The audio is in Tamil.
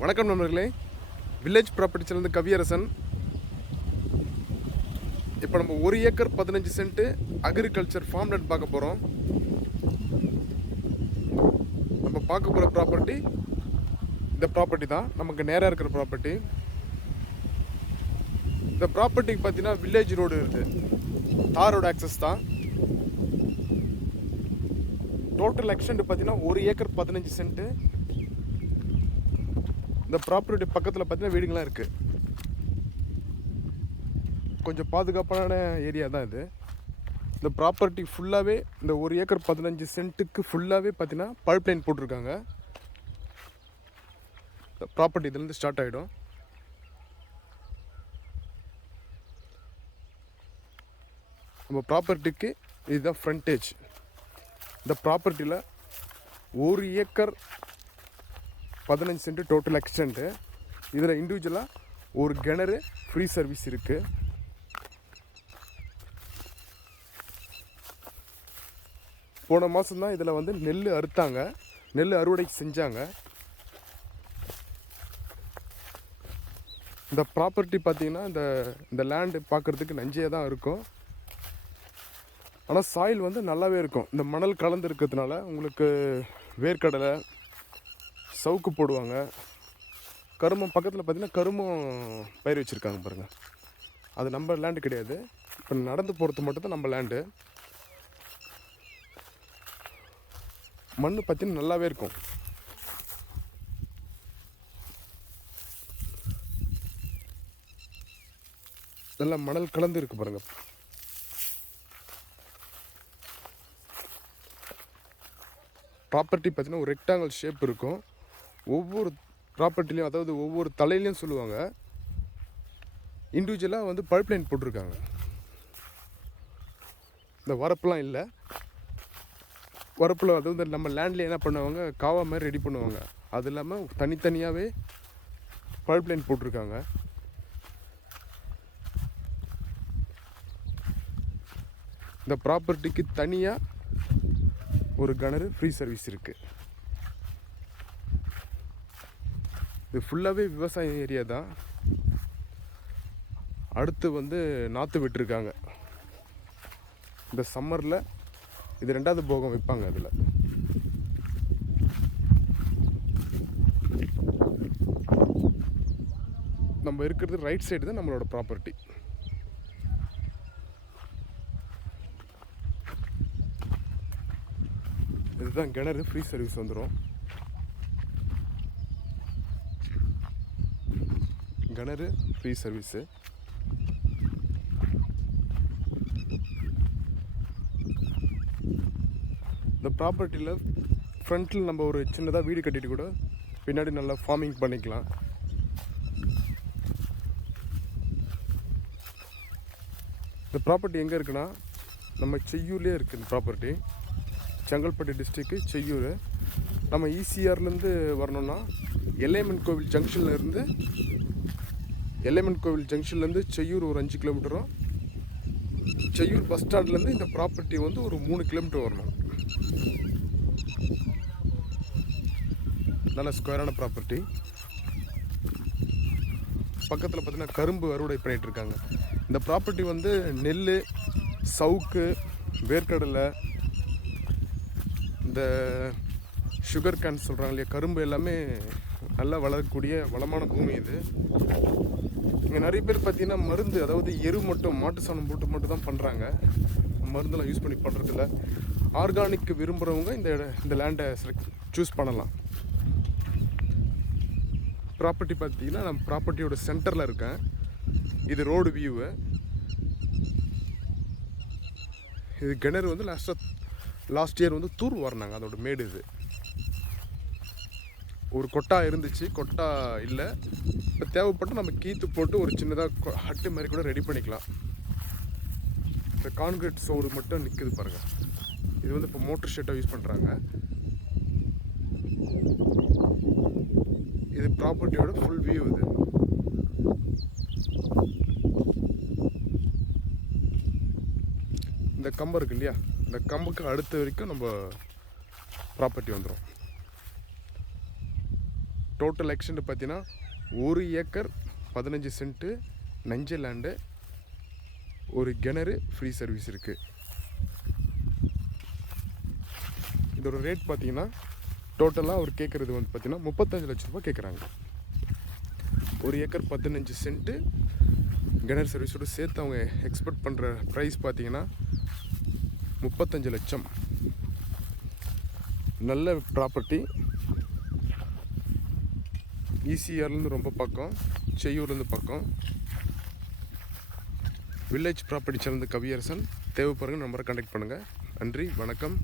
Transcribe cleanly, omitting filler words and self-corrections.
வணக்கம் நண்பர்களே, வில்லேஜ் ப்ராப்பர்ட்டிஸ்லேருந்து கவியரசன். இப்போ நம்ம 1 acre 15 cent agriculture farm land பார்க்க போகிறோம். நம்ம பார்க்க போகிற ப்ராப்பர்ட்டி இந்த ப்ராப்பர்ட்டி தான், நமக்கு நேராக இருக்கிற ப்ராப்பர்ட்டி. இந்த ப்ராப்பர்ட்டிக்கு பார்த்தீங்கன்னா வில்லேஜ் ரோடு இருக்குது, தார் ரோடு ஆக்சஸ் தான். டோட்டல் எக்ஸ்டெண்ட் பார்த்தீங்கன்னா 1 ஏக்கர் 15 சென்ட். இந்த ப்ராப்பர்ட்டி பக்கத்தில் பார்த்தீங்கன்னா வீடுங்களாம் இருக்குது. கொஞ்சம் பாதுகாப்பான ஏரியா தான் இது. இந்த ப்ராப்பர்ட்டி ஃபுல்லாகவே இந்த 1 ஏக்கர் 15 சென்ட்டுக்கு ஃபுல்லாகவே பார்த்தீங்கன்னா பைப் லைன் போட்டிருக்காங்க. இந்த ப்ராப்பர்ட்டி இதுலேருந்து ஸ்டார்ட் ஆகிடும். நம்ம ப்ராப்பர்ட்டிக்கு இதுதான் ஃப்ரண்டேஜ். இந்த ப்ராப்பர்ட்டியில் 1 ஏக்கர் 15 சென்ட் டோட்டல் எக்ஸ்டென்ட்டு. இதில் இண்டிவிஜுவலாக ஒரு கிணறு ஃப்ரீ சர்வீஸ் இருக்குது. போன மாதம் தான் இதில் வந்து நெல் அறுத்தாங்க, நெல் அறுவடைக்கு செஞ்சாங்க. இந்த ப்ராப்பர்ட்டி பார்த்திங்கன்னா இந்த லேண்டு பார்க்குறதுக்கு நஞ்சையாக தான் இருக்கும். ஆனால் சாயில் வந்து நல்லாவே இருக்கும். இந்த மணல் கலந்து இருக்கிறதுனால உங்களுக்கு வேர்க்கடலை, சவுக்கு போடுவாங்க. கரும்பம் பக்கத்தில் பார்த்திங்கன்னா கரும்பம் பயிர் வச்சுருக்காங்க பாருங்கள். அது நம்ம லேண்டு கிடையாது, இப்போ நடந்து போகிறது மட்டும்தான் நம்ம லேண்டு. மண் பார்த்திங்கன்னா நல்லாவே இருக்கும். நல்லா மணல் கலந்து இருக்குது பாருங்கள். ப்ராப்பர்ட்டி பார்த்திங்கன்னா ஒரு ரெக்டாங்கிள் ஷேப் இருக்கும். ஒவ்வொரு ப்ராப்பர்ட்டிலையும், அதாவது ஒவ்வொரு தலையிலையும் சொல்லுவாங்க, இண்டிவிஜுவலாக வந்து பைப் லைன் போட்டிருக்காங்க. இந்த வரப்புலாம் இல்லை. வரப்பில் அதாவது நம்ம லேண்ட்லேயே என்ன பண்ணுவாங்க, காவா மாதிரி ரெடி பண்ணுவாங்க. அது இல்லாமல் தனித்தனியாகவே பைப் லைன் போட்டிருக்காங்க. இந்த ப்ராப்பர்ட்டிக்கு தனியாக ஒரு கிணறு ஃப்ரீ சர்வீஸ் இருக்குது. இது ஃபுல்லாகவே விவசாய ஏரியா தான். அடுத்து வந்து நாற்று விட்டுருக்காங்க. இந்த சம்மரில் இது 2வது போகம் வைப்பாங்க. அதில் நம்ம இருக்கிறது ரைட் சைடு தான் நம்மளோட ப்ராப்பர்ட்டி. இதுதான் கிணறு ஃப்ரீ சர்வீஸ் வந்துடும். கிணறு ஃப்ரீ சர்வீஸு. இந்த ப்ராப்பர்ட்டியில் ஃப்ரண்ட்டில் நம்ம ஒரு சின்னதாக வீடு கட்டிட்டு கூட பின்னாடி நல்லா ஃபார்மிங் பண்ணிக்கலாம். இந்த ப்ராப்பர்ட்டி எங்கே இருக்குன்னா நம்ம செய்யூர்லேயே இருக்குது. இந்த ப்ராப்பர்ட்டி செங்கல்பட்டு டிஸ்ட்ரிக்கு செய்யூர். நம்ம ஈசிஆர்லேருந்து வரணும்னா எல்லையம்மன் கோவில் ஜங்ஷன்லேருந்து செய்யூர் ஒரு 5 கிலோமீட்டரும், செய்யூர் பஸ் ஸ்டாண்ட்லேருந்து இந்த ப்ராப்பர்ட்டி வந்து ஒரு 3 கிலோமீட்டர் வரணும். நல்ல ஸ்கொயரான ப்ராப்பர்ட்டி. பக்கத்தில் பார்த்தீங்கன்னா கரும்பு அறுவடை பண்ணிகிட்டு இருக்காங்க. இந்த ப்ராப்பர்ட்டி வந்து நெல், சவுக்கு, வேர்க்கடலை, இந்த சுகர் கேன் சொல்கிறாங்க இல்லையா, கரும்பு எல்லாமே நல்லா வளரக்கூடிய வளமான பூமி இது. இங்கே நிறைய பேர் பார்த்திங்கன்னா மருந்து, அதாவது எரு மட்டும், மாட்டு சாணம் போட்டு மட்டும் தான் பண்ணுறாங்க. மருந்தெல்லாம் யூஸ் பண்ணி பண்ணுறதில்ல. ஆர்கானிக் விரும்புகிறவங்க இந்த லேண்டை சூஸ் பண்ணலாம். ப்ராப்பர்ட்டி பார்த்திங்கன்னா நம்ம ப்ராப்பர்ட்டியோட சென்டரில் இருக்கேன். இது ரோடு வியூவு. இது கிணறு வந்து லாஸ்ட் இயர் வந்து தூர் வரனாங்க. அதோட மேடு இது. ஒரு கொட்டா இருந்துச்சு, கொட்டா இல்லை. இப்போ தேவைப்பட்டு நம்ம கீத்து போட்டு ஒரு சின்னதாக ஹட்டு மாதிரி கூட ரெடி பண்ணிக்கலாம். இந்த கான்கிரீட் சோறு மட்டும் நிற்குது பாருங்கள். இது வந்து இப்போ மோட்டர் ஷெட்டாக யூஸ் பண்ணுறாங்க. இது ப்ராப்பர்ட்டியோட ஃபுல் வியூ. இது இந்த கம்பம் இருக்கு இல்லையா, இந்த கம்புக்கு அடுத்த வரைக்கும் நம்ம ப்ராப்பர்ட்டி வந்துடும். டோட்டல் எக்ஸ்டெண்ட் பார்த்தீங்கன்னா 1 ஏக்கர் 15 சென்ட்டு நஞ்ச லேண்டு, ஒரு கிணறு, ஃப்ரீ சர்வீஸ் இருக்குது. இதோட ரேட் பார்த்தீங்கன்னா டோட்டலாக அவர் கேட்குறது வந்து பார்த்தீங்கன்னா 35 லட்ச ரூபா கேட்குறாங்க. 1 ஏக்கர் 15 சென்ட்டு கிணறு சர்வீஸோடு சேர்த்து அவங்க எக்ஸ்பெக்ட் பண்ணுற ப்ரைஸ் பார்த்தீங்கன்னா 35 லட்சம். நல்ல ப்ராப்பர்ட்டி. ஈசிஆர்லேருந்து ரொம்ப பக்கம், செய்யூர்லேருந்து பக்கம். வில்லேஜ் ப்ராப்பர்ட்டி சேர்ந்த கவியரசன். தேவைப்படுங்க நம்பரை கான்டாக்ட் பண்ணுங்கள். நன்றி, வணக்கம்.